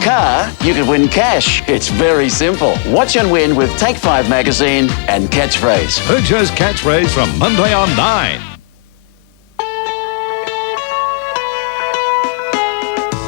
car, you could win cash. It's very simple. Watch and win with Take 5 magazine and Catchphrase. Purchase Catchphrase from Monday on 9.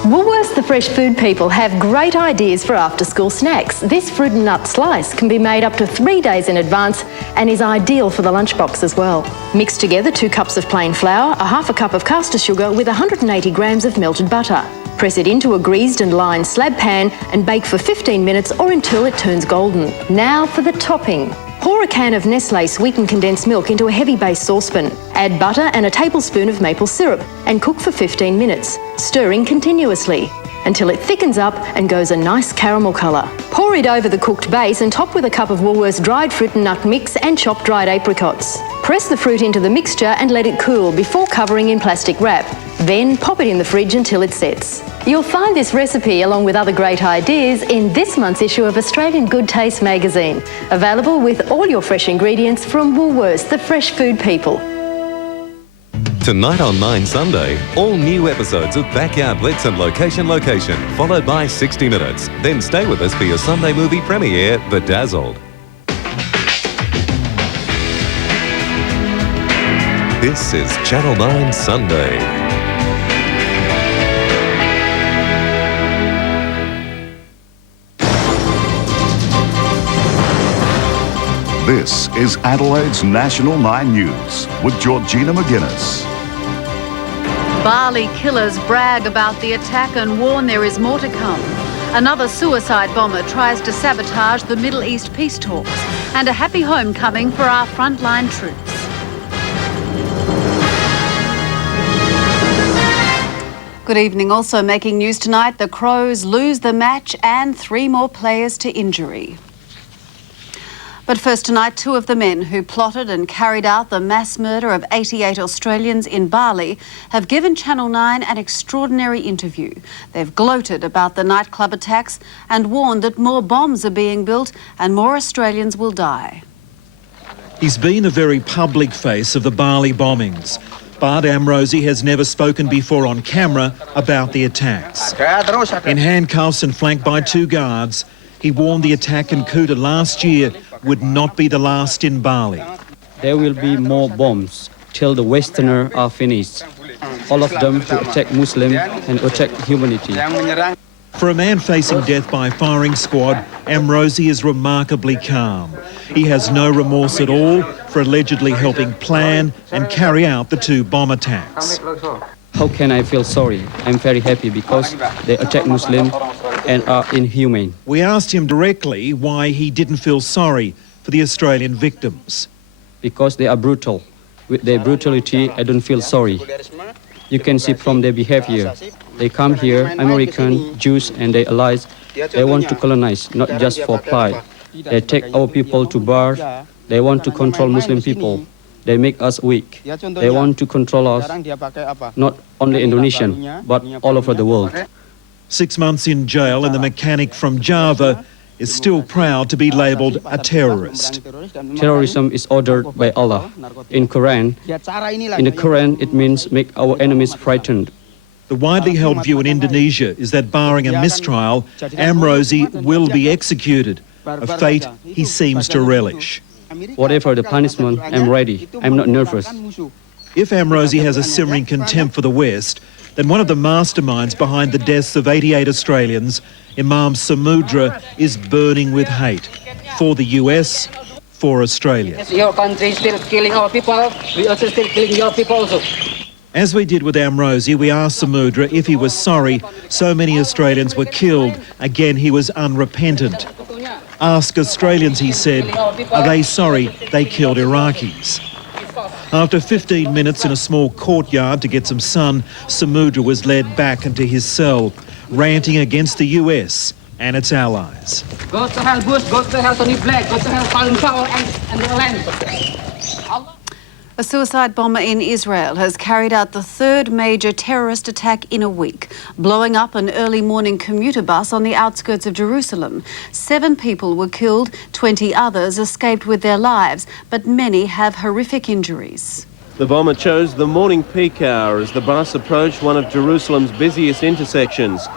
Woolworths, the fresh food people, have great ideas for after-school snacks. This fruit and nut slice can be made up to 3 days in advance and is ideal for the lunchbox as well. Mix together 2 cups of plain flour, a half a cup of caster sugar with 180 grams of melted butter. Press it into a greased and lined slab pan and bake for 15 minutes or until it turns golden. Now for the topping. Pour a can of Nestlé sweetened condensed milk into a heavy base saucepan. Add butter and a tablespoon of maple syrup and cook for 15 minutes, stirring continuously until it thickens up and goes a nice caramel colour. Pour it over the cooked base and top with a cup of Woolworths dried fruit and nut mix and chopped dried apricots. Press the fruit into the mixture and let it cool before covering in plastic wrap. Then pop it in the fridge until it sets. You'll find this recipe along with other great ideas in this month's issue of Australian Good Taste magazine. Available with all your fresh ingredients from Woolworths, the fresh food people. Tonight on 9 Sunday, all new episodes of Backyard Blitz and Location, followed by 60 Minutes. Then stay with us for your Sunday movie premiere, Bedazzled. This is Channel 9 Sunday. This is Adelaide's National 9 News with Georgina McGuinness. Bali killers brag about the attack and warn there is more to come. Another suicide bomber tries to sabotage the Middle East peace talks. And a happy homecoming for our frontline troops. Good evening. Also making news tonight, the Crows lose the match and 3 more players to injury. But first tonight, 2 of the men who plotted and carried out the mass murder of 88 Australians in Bali have given Channel 9 an extraordinary interview. They've gloated about the nightclub attacks and warned that more bombs are being built and more Australians will die. He's been a very public face of the Bali bombings. But Amrosi has never spoken before on camera about the attacks. In handcuffs and flanked by 2 guards, he warned the attack in Kuta last year would not be the last in Bali. There will be more bombs till the Westerners are finished. All of them to attack Muslims and attack humanity. For a man facing death by firing squad, Amrosi is remarkably calm. He has no remorse at all for allegedly helping plan and carry out the 2 bomb attacks. How can I feel sorry? I'm very happy because they attack Muslims and are inhumane. We asked him directly why he didn't feel sorry for the Australian victims. Because they are brutal. With their brutality, I don't feel sorry. You can see from their behavior. They come here, American, Jews and their allies, they want to colonize, not just for pride. They take our people to bars. They want to control Muslim people. They make us weak. They want to control us, not only Indonesian, but all over the world. 6 months in jail, and the mechanic from Java is still proud to be labelled a terrorist. Terrorism is ordered by Allah. In the Quran, it means make our enemies frightened. The widely held view in Indonesia is that barring a mistrial, Amrosi will be executed, a fate he seems to relish. Whatever the punishment, I'm ready. I'm not nervous. If Amrosi has a simmering contempt for the West, then one of the masterminds behind the deaths of 88 Australians, Imam Samudra, is burning with hate for the US, for Australia. Your country is still killing our people. We also still killing your people also. As we did with Amrosi, we asked Samudra if he was sorry so many Australians were killed. Again, he was unrepentant. Ask Australians, he said, are they sorry they killed Iraqis? After 15 minutes in a small courtyard to get some sun, Samudra was led back into his cell, ranting against the US and its allies. Go to hell, Bush. Go to hell, Tony Blair. Go to hell, Colin Powell and the land. A suicide bomber in Israel has carried out the 3rd major terrorist attack in a week, blowing up an early morning commuter bus on the outskirts of Jerusalem. 7 people were killed, 20 others escaped with their lives, but many have horrific injuries. The bomber chose the morning peak hour as the bus approached one of Jerusalem's busiest intersections.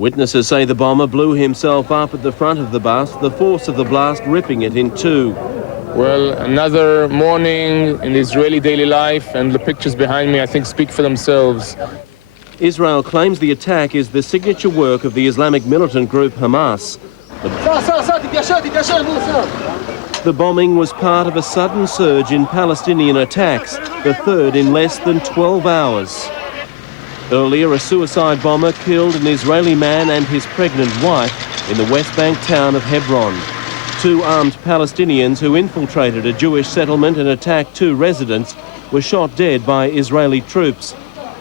Witnesses say the bomber blew himself up at the front of the bus, the force of the blast ripping it in two. Well, another morning in Israeli daily life, and the pictures behind me, I think, speak for themselves. Israel claims the attack is the signature work of the Islamic militant group Hamas. The bombing was part of a sudden surge in Palestinian attacks, the third in less than 12 hours. Earlier, a suicide bomber killed an Israeli man and his pregnant wife in the West Bank town of Hebron. Two armed Palestinians who infiltrated a Jewish settlement and attacked two residents were shot dead by Israeli troops.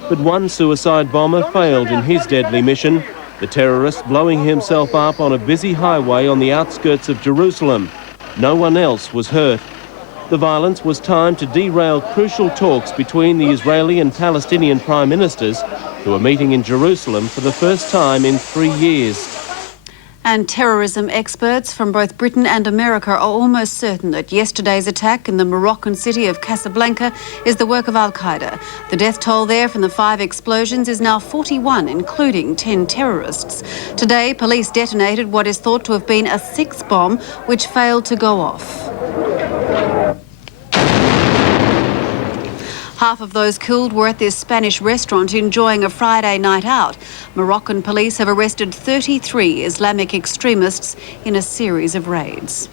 But one suicide bomber failed in his deadly mission, the terrorist blowing himself up on a busy highway on the outskirts of Jerusalem. No one else was hurt. The violence was timed to derail crucial talks between the Israeli and Palestinian prime ministers, who are meeting in Jerusalem for the first time in 3 years. And terrorism experts from both Britain and America are almost certain that yesterday's attack in the Moroccan city of Casablanca is the work of Al-Qaeda. The death toll there from the 5 explosions is now 41, including 10 terrorists. Today, police detonated what is thought to have been a 6th bomb, which failed to go off. Half of those killed were at this Spanish restaurant enjoying a Friday night out. Moroccan police have arrested 33 Islamic extremists in a series of raids.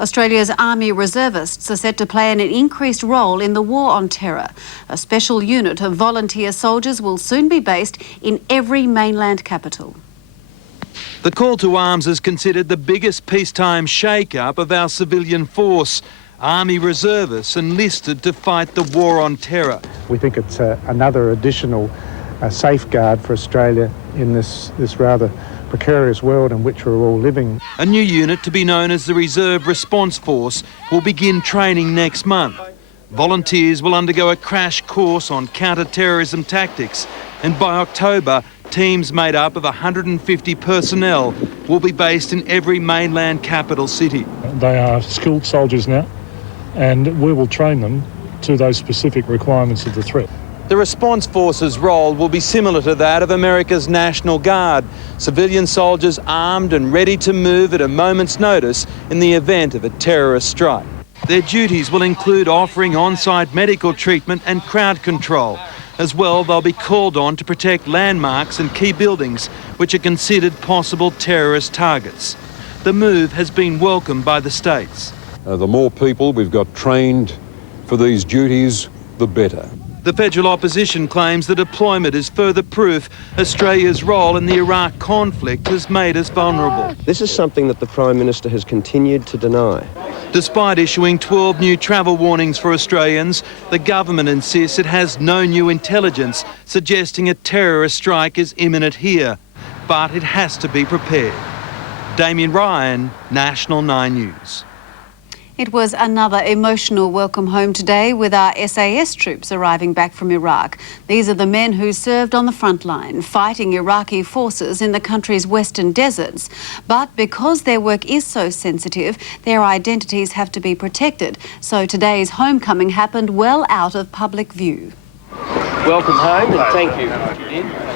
Australia's Army reservists are set to play an increased role in the war on terror. A special unit of volunteer soldiers will soon be based in every mainland capital. The call to arms is considered the biggest peacetime shake-up of our civilian force. Army reservists enlisted to fight the war on terror. We think it's another additional safeguard for Australia in this rather precarious world in which we're all living. A new unit to be known as the Reserve Response Force will begin training next month. Volunteers will undergo a crash course on counter-terrorism tactics, and by October, teams made up of 150 personnel will be based in every mainland capital city. They are skilled soldiers now, and we will train them to those specific requirements of the threat. The Response Force's role will be similar to that of America's National Guard, civilian soldiers armed and ready to move at a moment's notice in the event of a terrorist strike. Their duties will include offering on-site medical treatment and crowd control. As well, they'll be called on to protect landmarks and key buildings which are considered possible terrorist targets. The move has been welcomed by the states. The more people we've got trained for these duties, the better. The federal opposition claims the deployment is further proof Australia's role in the Iraq conflict has made us vulnerable. This is something that the Prime Minister has continued to deny. Despite issuing 12 new travel warnings for Australians, the government insists it has no new intelligence suggesting a terrorist strike is imminent here. But it has to be prepared. Damien Ryan, National 9 News. It was another emotional welcome home today with our SAS troops arriving back from Iraq. These are the men who served on the front line, fighting Iraqi forces in the country's western deserts. But because their work is so sensitive, their identities have to be protected. So today's homecoming happened well out of public view. Welcome home and thank you.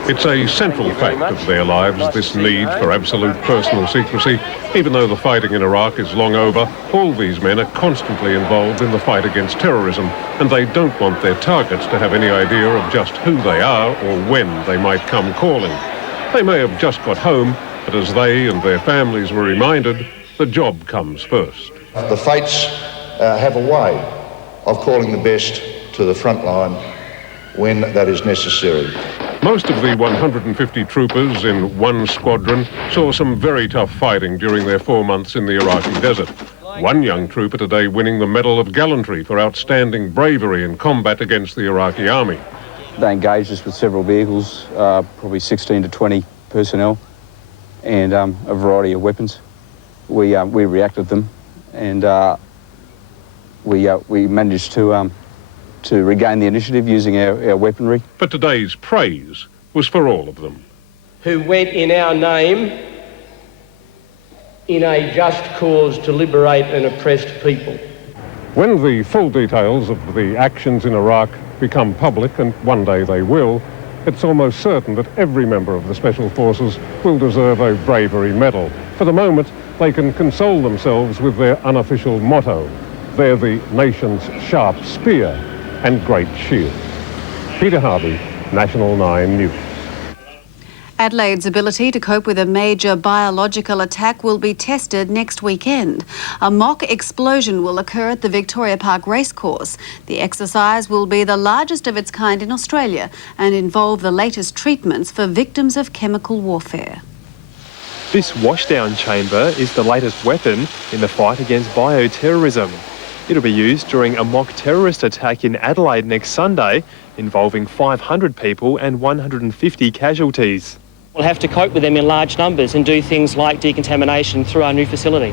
It's a central fact of their lives, this need for absolute personal secrecy. Even though the fighting in Iraq is long over, all these men are constantly involved in the fight against terrorism, and they don't want their targets to have any idea of just who they are or when they might come calling. They may have just got home, but as they and their families were reminded, the job comes first. The fates have a way of calling the best to the front line when that is necessary. Most of the 150 troopers in one squadron saw some very tough fighting during their 4 months in the Iraqi desert. One young trooper today winning the Medal of Gallantry for outstanding bravery in combat against the Iraqi army. They engaged us with several vehicles, probably 16 to 20 personnel, and a variety of weapons. We reacted them, and we managed to regain the initiative using our weaponry. But today's praise was for all of them. Who went in our name in a just cause to liberate an oppressed people. When the full details of the actions in Iraq become public, and one day they will, It's almost certain that every member of the Special Forces will deserve a bravery medal. For the moment, they can console themselves with their unofficial motto. They're the nation's sharp spear and great shield. Peter Harvey, National 9 News. Adelaide's ability to cope with a major biological attack will be tested next weekend. A mock explosion will occur at the Victoria Park Racecourse. The exercise will be the largest of its kind in Australia and involve the latest treatments for victims of chemical warfare. This washdown chamber is the latest weapon in the fight against bioterrorism. It'll be used during a mock terrorist attack in Adelaide next Sunday, involving 500 people and 150 casualties. We'll have to cope with them in large numbers and do things like decontamination through our new facility.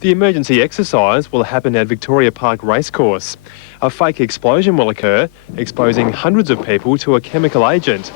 The emergency exercise will happen at Victoria Park Racecourse. A fake explosion will occur, exposing hundreds of people to a chemical agent.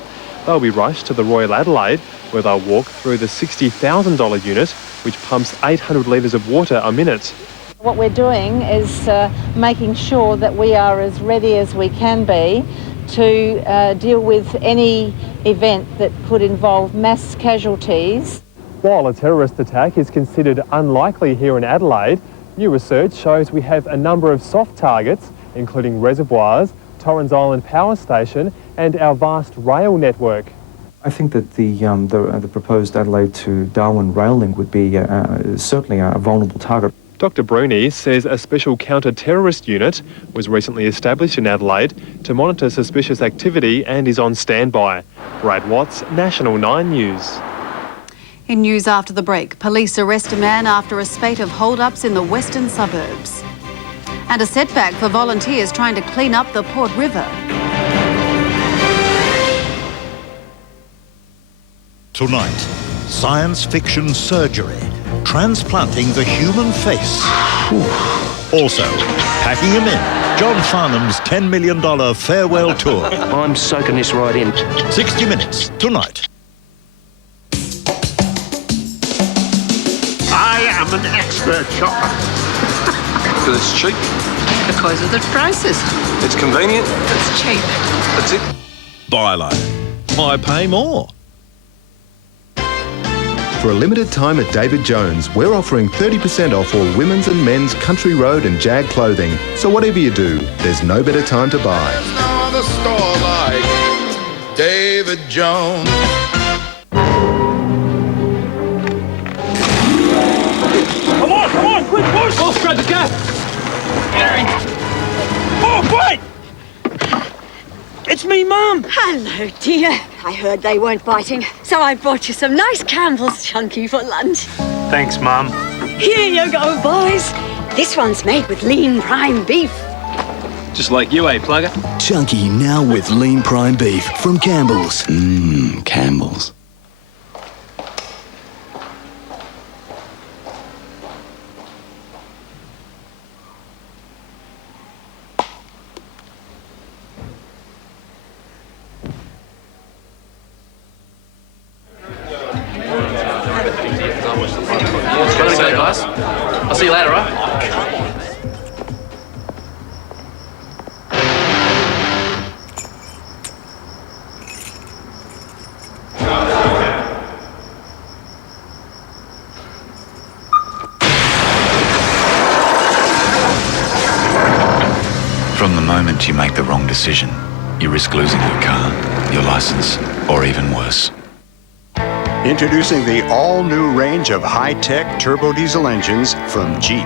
They'll be rushed to the Royal Adelaide, where they'll walk through the $60,000 unit, which pumps 800 litres of water a minute. What we're doing is making sure that we are as ready as we can be to deal with any event that could involve mass casualties. While a terrorist attack is considered unlikely here in Adelaide, new research shows we have a number of soft targets, including reservoirs, Torrens Island Power Station and our vast rail network. I think that the proposed Adelaide to Darwin rail link would be certainly a vulnerable target. Dr Bruni says a special counter-terrorist unit was recently established in Adelaide to monitor suspicious activity and is on standby. Brad Watts, National 9 News. In news after the break, police arrest a man after a spate of hold-ups in the western suburbs. And a setback for volunteers trying to clean up the Port River. Tonight, science fiction surgery, transplanting the human face. Also, packing him in, John Farnham's $10 million farewell tour. I'm soaking this right in. 60 Minutes, tonight. I am an expert shopper. Because it's cheap. Because of the prices. It's convenient. It's cheap. That's it. Buy low. Why pay more? For a limited time at David Jones, we're offering 30% off all women's and men's Country Road and Jag clothing. So whatever you do, there's no better time to buy. There's no other store like David Jones. Come on, quick, push! Oh, grab the gas! Oh, wait! It's me, Mum. Hello, dear. I heard they weren't biting, so I brought you some nice Campbell's Chunky for lunch. Thanks, Mum. Here you go, boys. This one's made with lean prime beef. Just like you, eh, Plugger? Chunky now with lean prime beef from Campbell's. Campbell's. I'll see you later, right? From the moment you make the wrong decision, you risk losing your car, your license, or even worse. Introducing the all-new range of high-tech turbo diesel engines from Jeep.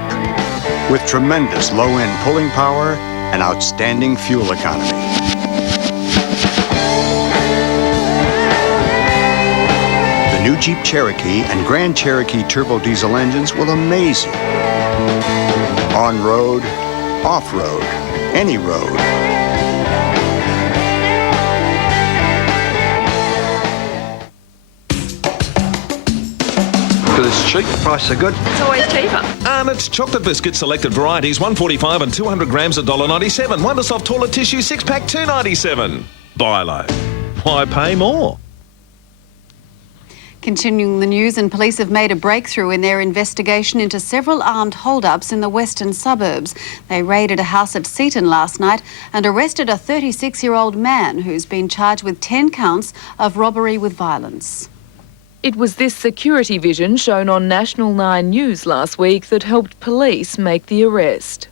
With tremendous low-end pulling power and outstanding fuel economy. The new Jeep Cherokee and Grand Cherokee turbo diesel engines will amaze you. On-road, off-road, any road. It's cheap. Prices are good. It's always cheaper. And it's chocolate biscuit selected varieties, $1.45 and 200 grams at $1.97. Wonder Soft toilet tissue 6-pack, $2.97. Buy low. Why pay more? Continuing the news, and police have made a breakthrough in their investigation into several armed hold-ups in the western suburbs. They raided a house at Seaton last night and arrested a 36-year-old man who's been charged with 10 counts of robbery with violence. It was this security vision shown on National 9 News last week that helped police make the arrest.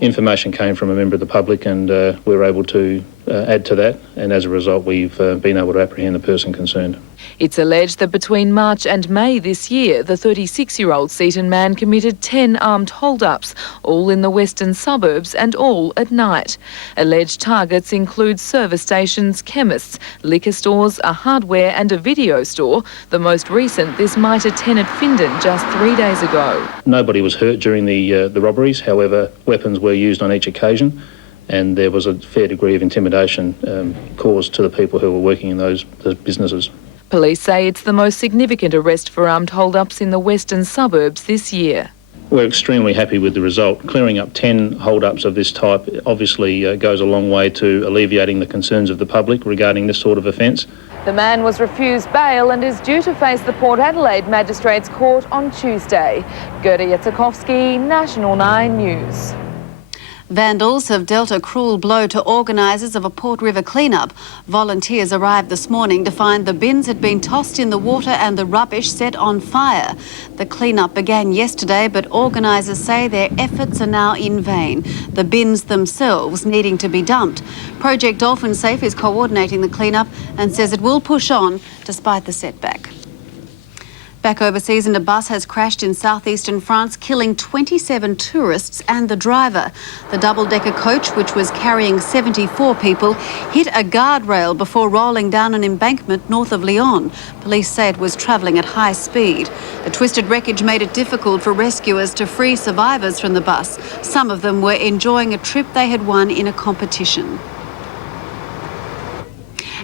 Information came from a member of the public and we were able to add to that, and as a result we've been able to apprehend the person concerned. It's alleged that between March and May this year, the 36-year-old Seaton man committed 10 armed hold-ups, all in the western suburbs and all at night. Alleged targets include service stations, chemists, liquor stores, a hardware and a video store. The most recent, this Mitre 10 at Findon just 3 days ago. Nobody was hurt during the robberies, however weapons were used on each occasion, and there was a fair degree of intimidation caused to the people who were working in those businesses. Police say it's the most significant arrest for armed hold-ups in the western suburbs this year. We're extremely happy with the result. Clearing up 10 hold-ups of this type obviously goes a long way to alleviating the concerns of the public regarding this sort of offence. The man was refused bail and is due to face the Port Adelaide Magistrates Court on Tuesday. Gerda Yetsakovsky, National 9 News. Vandals have dealt a cruel blow to organisers of a Port River clean-up. Volunteers arrived this morning to find the bins had been tossed in the water and the rubbish set on fire. The clean-up began yesterday, but organisers say their efforts are now in vain, the bins themselves needing to be dumped. Project Dolphin Safe is coordinating the clean-up and says it will push on despite the setback. Back overseas, and a bus has crashed in southeastern France, killing 27 tourists and the driver. The double-decker coach, which was carrying 74 people, hit a guardrail before rolling down an embankment north of Lyon. Police say it was travelling at high speed. The twisted wreckage made it difficult for rescuers to free survivors from the bus. Some of them were enjoying a trip they had won in a competition.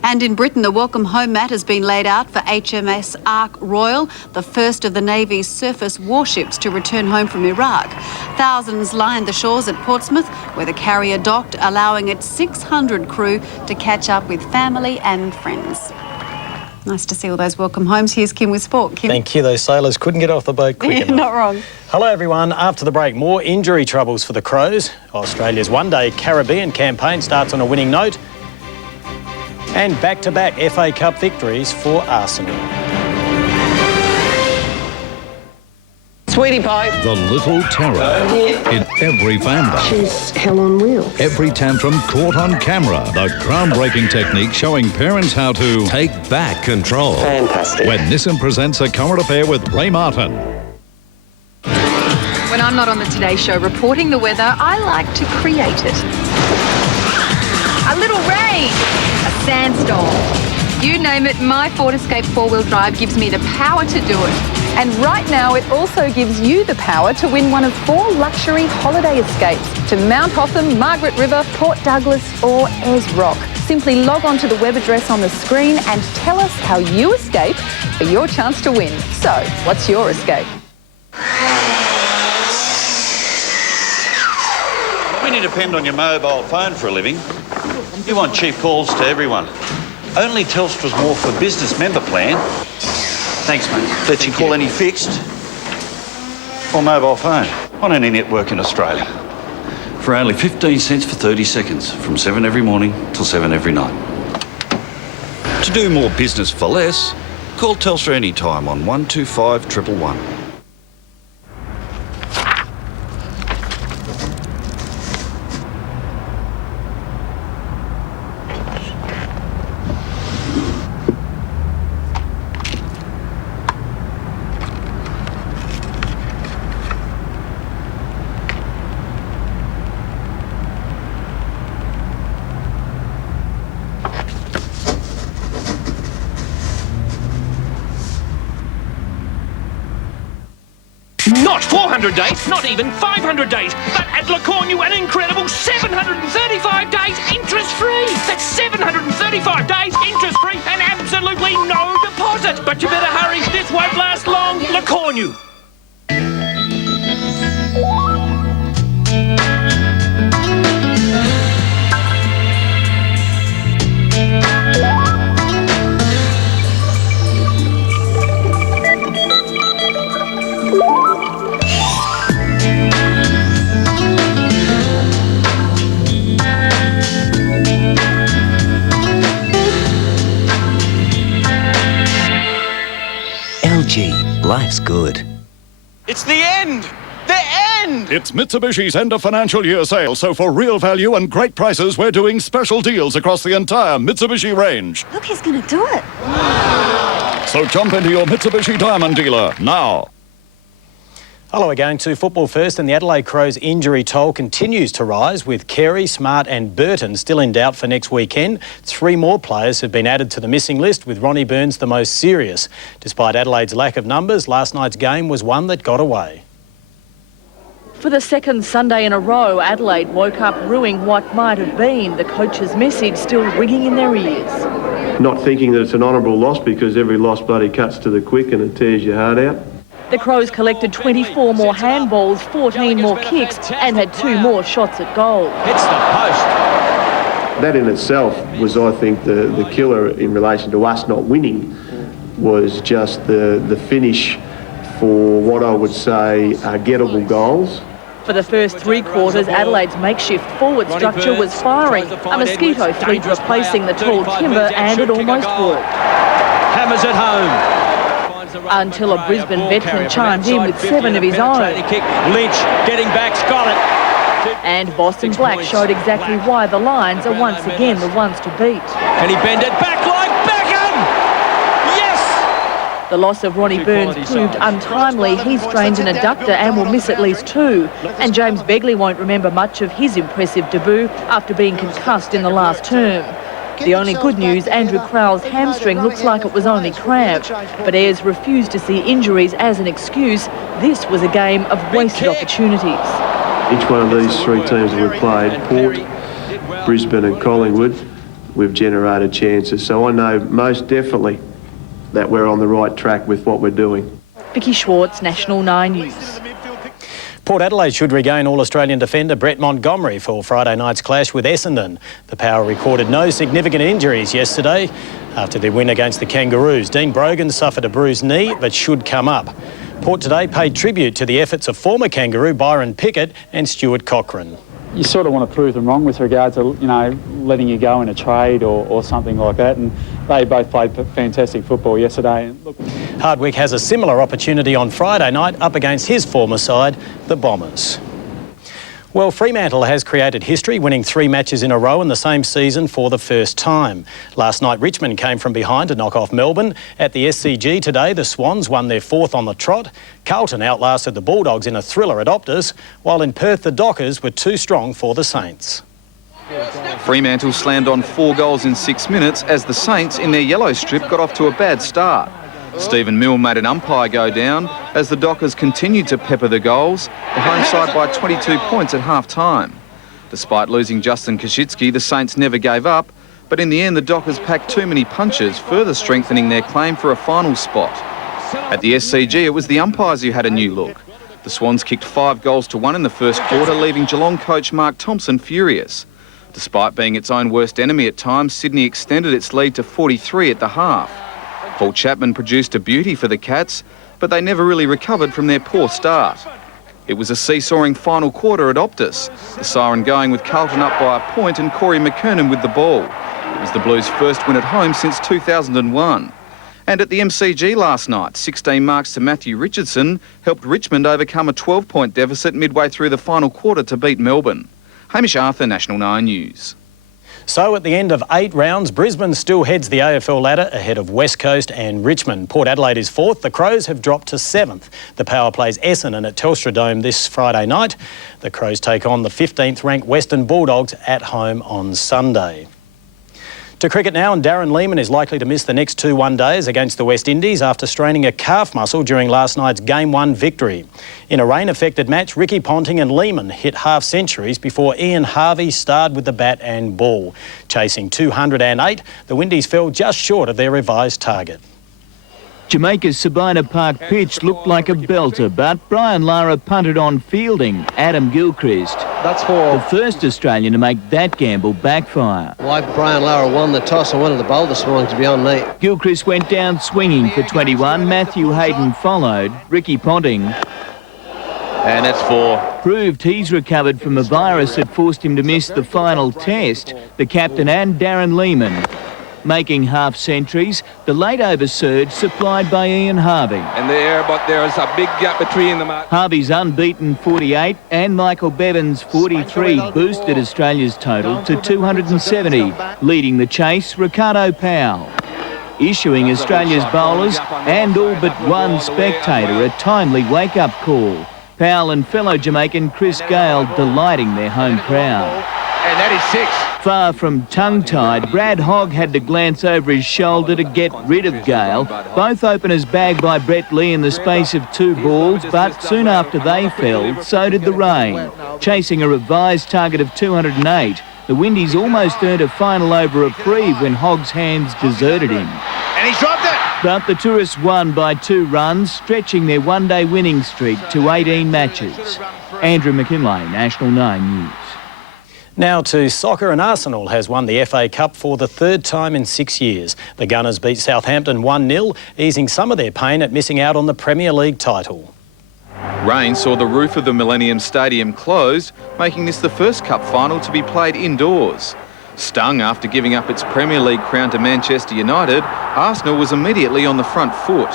And in Britain, the welcome home mat has been laid out for HMS Ark Royal, the first of the Navy's surface warships to return home from Iraq. Thousands lined the shores at Portsmouth, where the carrier docked, allowing its 600 crew to catch up with family and friends. Nice to see all those welcome homes. Here's Kim with Sport. Kim. Thank you. Those sailors couldn't get off the boat quick enough. Not wrong. Hello, everyone. After the break, more injury troubles for the Crows. Australia's one-day Caribbean campaign starts on a winning note. And back-to-back FA Cup victories for Arsenal. Sweetie pie. The little terror in every family. She's hell on wheels. Every tantrum caught on camera. The groundbreaking technique showing parents how to take back control. Fantastic. When Nissan presents a current affair with Ray Martin. When I'm not on the Today Show reporting the weather, I like to create it. A little rain, a sandstorm. You name it, my Ford Escape four-wheel drive gives me the power to do it. And right now, it also gives you the power to win one of 4 luxury holiday escapes to Mount Hotham, Margaret River, Port Douglas or Ayers Rock. Simply log on to the web address on the screen and tell us how you escape for your chance to win. So, what's your escape? When you depend on your mobile phone for a living, you want cheap calls to everyone. Only Telstra's more for business member plan. Thanks, mate. Lets you call any fixed or mobile phone on any network in Australia for only 15 cents for 30 seconds from 7 every morning till 7 every night. To do more business for less, call Telstra anytime on 125 111. Not 400 days, not even 500 days, but at Lacornu an incredible 735 days interest-free. That's 735 days interest-free and absolutely no deposit. But you better hurry, this won't last long. Lacornu. life's good. It's the end! The end! It's Mitsubishi's end of financial year sale, so for real value and great prices, we're doing special deals across the entire Mitsubishi range. Look, he's going to do it. So jump into your Mitsubishi Diamond dealer now. Hello again to football first, and the Adelaide Crows injury toll continues to rise, with Carey, Smart and Burton still in doubt for next weekend. 3 more players have been added to the missing list, with Ronnie Burns the most serious. Despite Adelaide's lack of numbers, last night's game was one that got away. For the second Sunday in a row, Adelaide woke up rueing what might have been, the coach's message still ringing in their ears. Not thinking that it's an honourable loss, because every loss bloody cuts to the quick and it tears your heart out. The Crows collected 24 more handballs, 14 more kicks and had 2 more shots at goal. Hits the post. That in itself was, I think, the killer in relation to us not winning, was just the finish for what I would say are gettable goals. For the first 3 quarters, Adelaide's makeshift forward structure was firing. A mosquito fleet replacing the tall timber, and it almost worked. Hammers at home. Until a Brisbane veteran chimed in with 7 of his own. Lynch getting back's got it. And Boston Black showed exactly why the Lions are once again the ones to beat. Can he bend it back like Beckham? Yes! The loss of Ronnie Burns proved untimely. He strained an adductor and will miss at least 2. And James Begley won't remember much of his impressive debut after being concussed in the last term. The only good news, Andrew Crowell's hamstring looks like it was only cramped, but Ayres refused to see injuries as an excuse. This was a game of wasted opportunities. Each one of these 3 teams that we've played, Port, Brisbane and Collingwood, we've generated chances. So I know most definitely that we're on the right track with what we're doing. Vicky Schwartz, National 9 News. Port Adelaide should regain All-Australian defender Brett Montgomery for Friday night's clash with Essendon. The Power recorded no significant injuries yesterday after their win against the Kangaroos. Dean Brogan suffered a bruised knee but should come up. Port today paid tribute to the efforts of former Kangaroo Byron Pickett and Stuart Cochrane. You sort of want to prove them wrong with regard to, letting you go in a trade or something like that, and they both played fantastic football yesterday. And look, Hardwick has a similar opportunity on Friday night up against his former side, the Bombers. Well, Fremantle has created history, winning 3 matches in a row in the same season for the first time. Last night, Richmond came from behind to knock off Melbourne. At the SCG today, the Swans won their 4th on the trot. Carlton outlasted the Bulldogs in a thriller at Optus, while in Perth, the Dockers were too strong for the Saints. Fremantle slammed on 4 goals in 6 minutes as the Saints, in their yellow strip, got off to a bad start. Stephen Mill made an umpire go down as the Dockers continued to pepper the goals, the home side by 22 points at half-time. Despite losing Justin Koschitzky, the Saints never gave up, but in the end the Dockers packed too many punches, further strengthening their claim for a final spot. At the SCG, it was the umpires who had a new look. The Swans kicked 5 goals to 1 in the first quarter, leaving Geelong coach Mark Thompson furious. Despite being its own worst enemy at times, Sydney extended its lead to 43 at the half. Paul Chapman produced a beauty for the Cats, but they never really recovered from their poor start. It was a seesawing final quarter at Optus, the siren going with Carlton up by a point and Corey McKernan with the ball. It was the Blues' first win at home since 2001. And at the MCG last night, 16 marks to Matthew Richardson helped Richmond overcome a 12-point deficit midway through the final quarter to beat Melbourne. Hamish Arthur, National 9 News. So at the end of 8 rounds, Brisbane still heads the AFL ladder ahead of West Coast and Richmond. Port Adelaide is 4th. The Crows have dropped to 7th. The Power plays Essendon at Telstra Dome this Friday night. The Crows take on the 15th ranked Western Bulldogs at home on Sunday. To cricket now, and Darren Lehmann is likely to miss the next 2 one-days against the West Indies after straining a calf muscle during last night's Game 1 victory. In a rain-affected match, Ricky Ponting and Lehmann hit half-centuries before Ian Harvey starred with the bat and ball. Chasing 208, the Windies fell just short of their revised target. Jamaica's Sabina Park pitch looked like a belter, but Brian Lara punted on fielding Adam Gilchrist. That's for the first Australian to make that gamble backfire. Why Brian Lara won the toss and wanted the bowl this morning, to be on me. Gilchrist went down swinging for 21. Matthew Hayden followed. Ricky Ponting. And that's for... Proved he's recovered from a virus that forced him to miss the final test. The captain and Darren Lehmann. making half centuries. The late over surge supplied by Ian Harvey. And there, but there's a big gap between them. Harvey's unbeaten 48 and Michael Bevan's 43 boosted Australia's total to 270, leading the chase Ricardo Powell. Issuing Australia's bowlers and all but one spectator a timely wake-up call. Powell and fellow Jamaican Chris Gale delighting their home crowd. And that is 6. Far from tongue-tied, Brad Hogg had to glance over his shoulder to get rid of Gale. Both openers bagged by Brett Lee in the space of 2 balls, but soon after they fell, so did the rain. Chasing a revised target of 208, the Windies almost earned a final over reprieve when Hogg's hands deserted him. And he's dropped it! But the tourists won by 2 runs, stretching their one-day winning streak to 18 matches. Andrew McKinlay, National 9 News. Now to soccer, and Arsenal has won the FA Cup for the 3rd time in 6 years. The Gunners beat Southampton 1-0, easing some of their pain at missing out on the Premier League title. Rain saw the roof of the Millennium Stadium closed, making this the first cup final to be played indoors. Stung after giving up its Premier League crown to Manchester United, Arsenal was immediately on the front foot.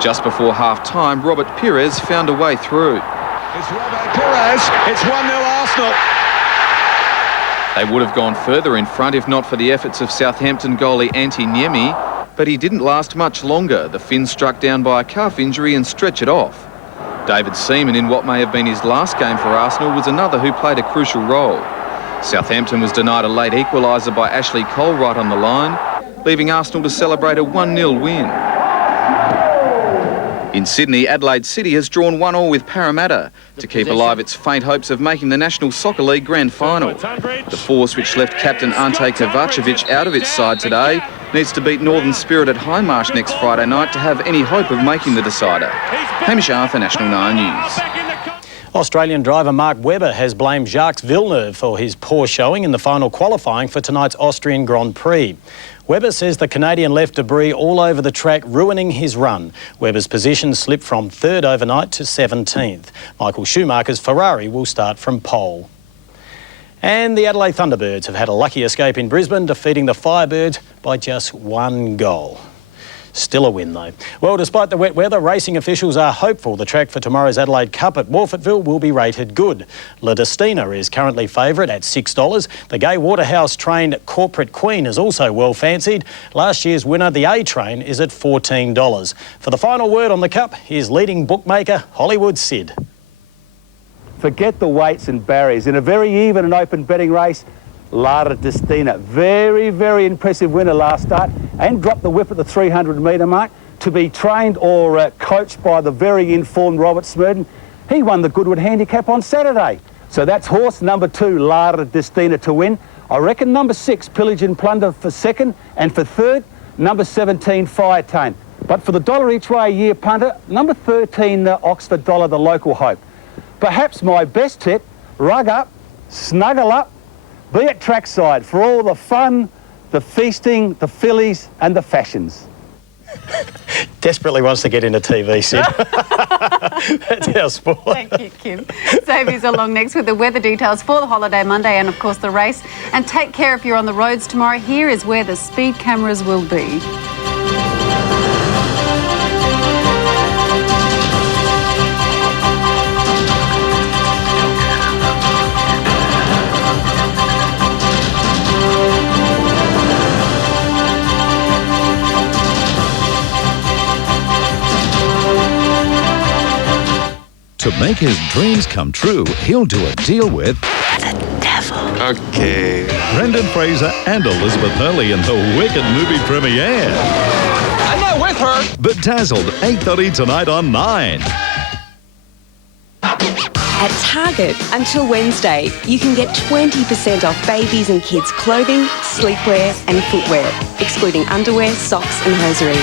Just before half-time, Robert Pires found a way through. It's Robert Pires. It's 1-0 Arsenal. They would have gone further in front if not for the efforts of Southampton goalie Antti Niemi, but he didn't last much longer. The Finn struck down by a calf injury and stretched it off. David Seaman, in what may have been his last game for Arsenal, was another who played a crucial role. Southampton was denied a late equaliser by Ashley Cole right on the line, leaving Arsenal to celebrate a 1-0 win. In Sydney, Adelaide City has drawn 1-1 with Parramatta to keep alive its faint hopes of making the National Soccer League Grand Final. The force, which left captain Ante Kovacevic out of its side today, needs to beat Northern Spirit at Hindmarsh next Friday night to have any hope of making the decider. Hamish Arthur, National 9 News. Australian driver Mark Webber has blamed Jacques Villeneuve for his poor showing in the final qualifying for tonight's Austrian Grand Prix. Webber says the Canadian left debris all over the track, ruining his run. Webber's position slipped from 3rd overnight to 17th. Michael Schumacher's Ferrari will start from pole. And the Adelaide Thunderbirds have had a lucky escape in Brisbane, defeating the Firebirds by just 1 goal. Still a win, though. Well, despite the wet weather, racing officials are hopeful the track for tomorrow's Adelaide Cup at Morphettville will be rated good. La Destina is currently favourite at $6. The Gay Waterhouse-trained Corporate Queen is also well fancied. Last year's winner, the A-Train, is at $14. For the final word on the Cup, here's leading bookmaker Hollywood Sid. Forget the weights and barriers. In a very even and open betting race, La Destina, very, very impressive winner last start and dropped the whip at the 300-metre mark. To be trained or coached by the very informed Robert Smurden, he won the Goodwood Handicap on Saturday. So that's horse number 2, La Destina, to win. I reckon number 6, Pillage and Plunder, for 2nd, and for 3rd, number 17, Fire Tame. But for the $1 each way a year punter, number 13, Oxford Dollar, the local hope. Perhaps my best tip, rug up, snuggle up, be at trackside for all the fun, the feasting, the fillies and the fashions. Desperately wants to get into TV, Sid. That's our sport. Thank you, Kim. Xavier's along next with the weather details for the holiday Monday and, of course, the race. And take care if you're on the roads tomorrow. Here is where the speed cameras will be. To make his dreams come true, he'll do a deal with The devil. Okay. Brendan Fraser and Elizabeth Hurley in the Wicked movie premiere. I'm not with her. Bedazzled, 8:30 tonight on 9. At Target, until Wednesday, you can get 20% off babies and kids' clothing, sleepwear and footwear, excluding underwear, socks and hosiery.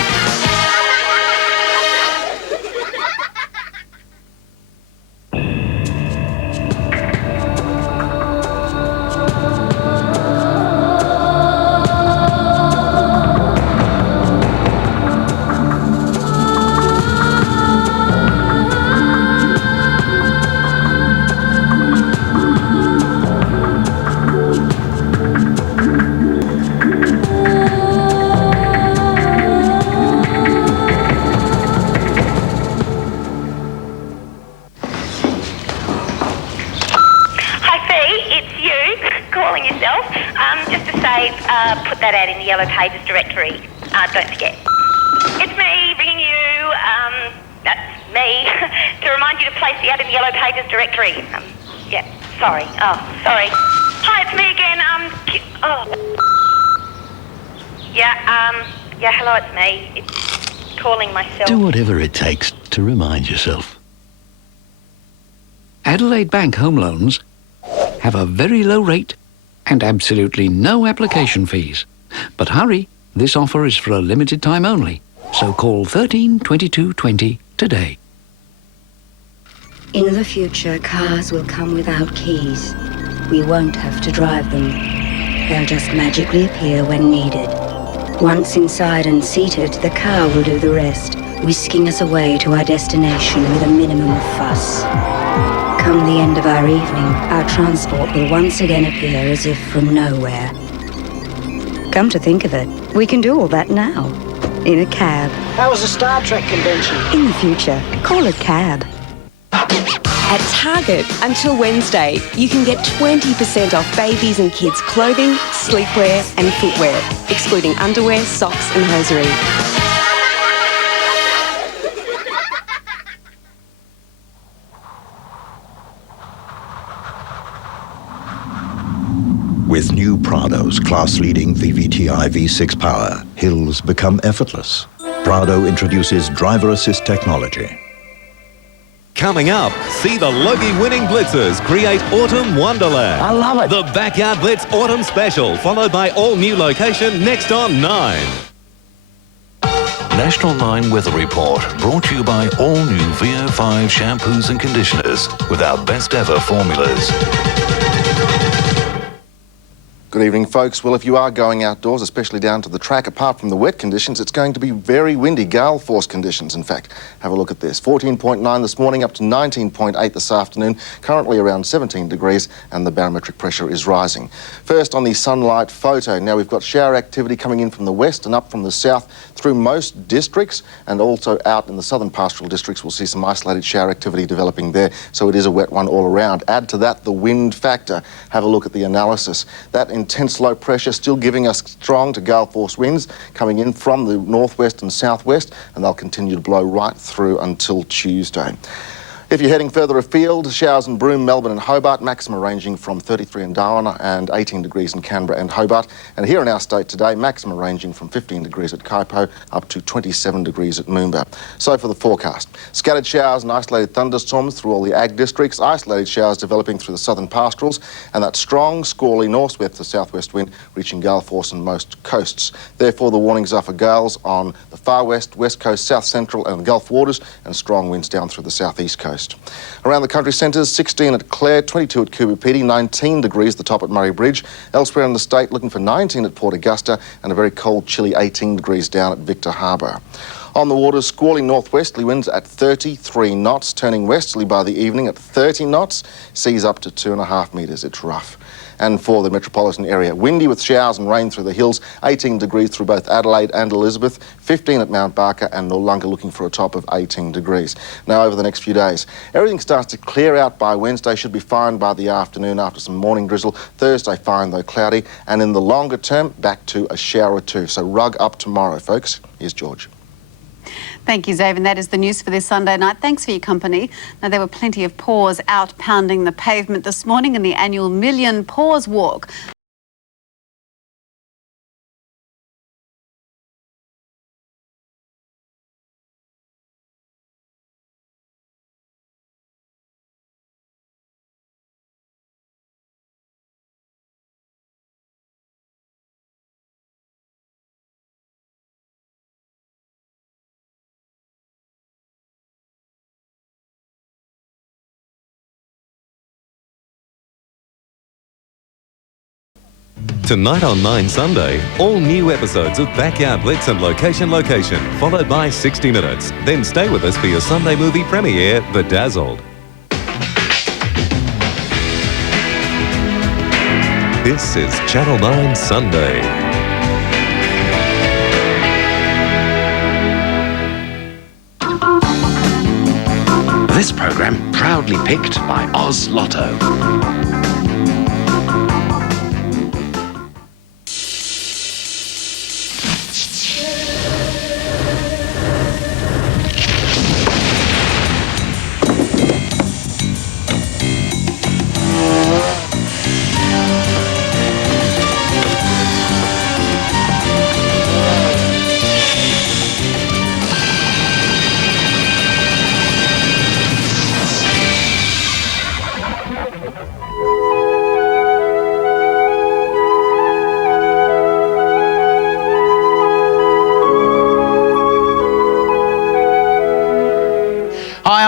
calling yourself, just to say, put that ad in the Yellow Pages directory. Don't forget. It's me ringing you, that's me, to remind you to place the ad in the Yellow Pages directory. Yeah, sorry. Oh, sorry. Hi, it's me again. Yeah, hello, it's me. It's calling myself. Do whatever it takes to remind yourself. Adelaide Bank home loans have a very low rate and absolutely no application fees. But hurry, this offer is for a limited time only. So call 13 22 20 today. In the future, cars will come without keys. We won't have to drive them. They'll just magically appear when needed. Once inside and seated, the car will do the rest, whisking us away to our destination with a minimum of fuss. Come the end of our evening, our transport will once again appear as if from nowhere. Come to think of it, we can do all that now, in a cab. How was the Star Trek convention? In the future, call it cab. At Target, until Wednesday, you can get 20% off babies and kids' clothing, sleepwear and footwear, excluding underwear, socks and hosiery. With new Prado's class-leading VVTi V6 power, hills become effortless. Prado introduces driver assist technology. Coming up, see the Logie-winning Blitzers create Autumn Wonderland. I love it. The Backyard Blitz Autumn Special, followed by all-new location next on 9. National 9 Weather Report, brought to you by all new VO5 shampoos and conditioners with our best ever formulas. Good evening, folks. Well, if you are going outdoors, especially down to the track, apart from the wet conditions, it's going to be very windy, gale force conditions, in fact. Have a look at this. 14.9 this morning, up to 19.8 this afternoon, currently around 17 degrees, and the barometric pressure is rising. First, on the sunlight photo. Now, we've got shower activity coming in from the west and up from the south through most districts, and also out in the southern pastoral districts, we'll see some isolated shower activity developing there, so it is a wet one all around. Add to that the wind factor. Have a look at the analysis. That intense low pressure still giving us strong to gale force winds coming in from the northwest and southwest, and they'll continue to blow right through until Tuesday. If you're heading further afield, showers in Broome, Melbourne and Hobart, maximum ranging from 33 in Darwin and 18 degrees in Canberra and Hobart. And here in our state today, maximum ranging from 15 degrees at Kaipo up to 27 degrees at Moomba. So for the forecast, scattered showers and isolated thunderstorms through all the ag districts, isolated showers developing through the southern pastorals, and that strong, squally northwest to southwest wind reaching gale force on most coasts. Therefore, the warnings are for gales on the far west, west coast, south central and the Gulf waters, and strong winds down through the southeast coast. Around the country centres, 16 at Clare, 22 at Kubipedi, 19 degrees the top at Murray Bridge. Elsewhere in the state, looking for 19 at Port Augusta and a very cold, chilly 18 degrees down at Victor Harbour. On the waters, squally northwesterly winds at 33 knots, turning westerly by the evening at 30 knots, seas up to 2.5 metres. It's rough. And for the metropolitan area, windy with showers and rain through the hills, 18 degrees through both Adelaide and Elizabeth, 15 at Mount Barker and Noarlunga, looking for a top of 18 degrees. Now, over the next few days, everything starts to clear out by Wednesday, should be fine by the afternoon after some morning drizzle. Thursday, fine though cloudy, and in the longer term, back to a shower or two. So rug up tomorrow, folks. Here's George. Thank you, Zav, and that is the news for this Sunday night. Thanks for your company. Now, there were plenty of paws out pounding the pavement this morning in the annual Million Paws Walk. Tonight on 9 Sunday, all new episodes of Backyard Blitz and Location, followed by 60 Minutes. Then stay with us for your Sunday movie premiere, Bedazzled. This is Channel 9 Sunday. This programme proudly picked by Oz Lotto.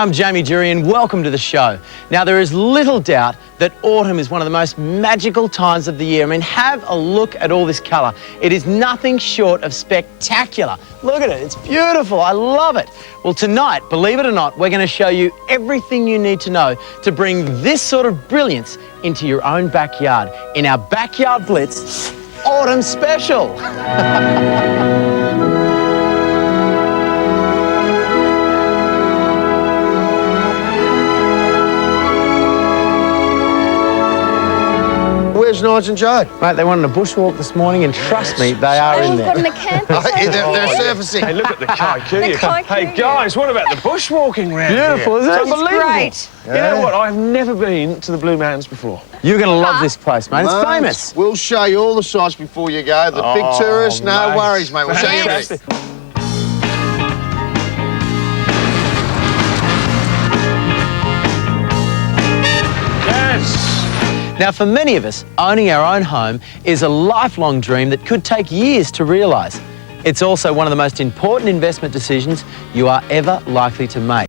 I'm Jamie Dury and welcome to the show. Now, there is little doubt that autumn is one of the most magical times of the year. I mean, have a look at all this colour. It is nothing short of spectacular. Look at it, it's beautiful, I love it. Well, tonight, believe it or not, we're going to show you everything you need to know to bring this sort of brilliance into your own backyard in our Backyard Blitz Autumn Special. Where's Nige and Joe? Mate, they wanted a bushwalk this morning, and trust me, they are in there. They're surfacing. Hey, look at the kaiku. Hey, guys, what about the bushwalking round Beautiful, here? isn't it? It's unbelievable. Great. You know what? I've never been to the Blue Mountains before. You're going to love this place, mate. It's famous. We'll show you all the sights before you go. The big tourists, no worries, mate. We'll show you everything. Now, for many of us, owning our own home is a lifelong dream that could take years to realise. It's also one of the most important investment decisions you are ever likely to make.